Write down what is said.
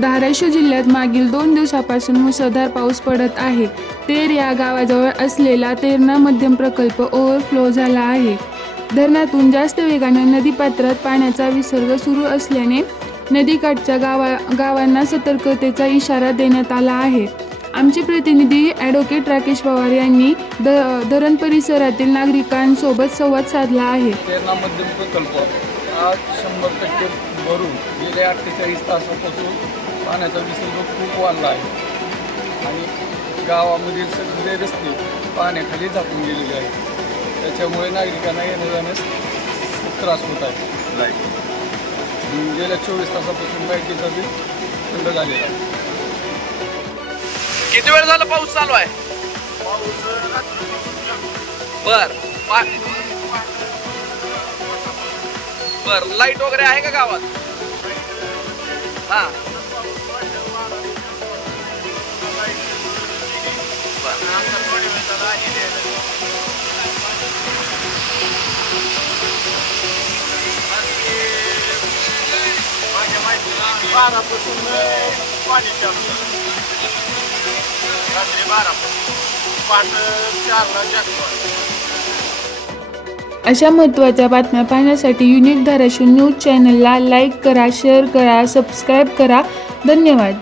धाराशिव जिल्ह्यात मागील 2 दिवसापासून मुसळधार पाऊस पडत आहे। तेर या गावाजवळ असलेला तेरणा मध्यम प्रकल्प ओव्हरफ्लो झाला आहे। धरणातून जास्त वेगाने नदीपात्रात पाण्याचा विसर्ग सुरू असल्याने नदीकाठच्या गावांना सतर्कतेचा इशारा देण्यात आला आहे। आमचे प्रतिनिधी ॲडव्होकेट राकेश पवार यांनी धरण परिसरातील नागरिकांसोबत संवाद साधला आहे। तेरणा मध्यम प्रकल्प आज 100% भरून गेल्या 48 तासापासून पाण्याचा विसर्ग खूप वाढला आहे आणि गावामधील सगळे रस्ते पाण्याखाली झाकून गेलेले आहेत। त्याच्यामुळे नागरिकांना येण्या जाण्यास खूप त्रास होत आहे। गेल्या 24 तासापासून लाईटीचा बिल बंद झालेला आहे। किती वेळ झाला पाऊस चालू आहे? बर लाईट वगैरे आहे का गावात? हा पाणी चालू रात्री 12 5-4 जास्त। अशा महत्त्वाच्या बातम्या पाहण्यासाठी युनिक धाराशिव न्यूज चॅनलला लाईक करा, शेअर करा, सबस्क्राईब करा। धन्यवाद।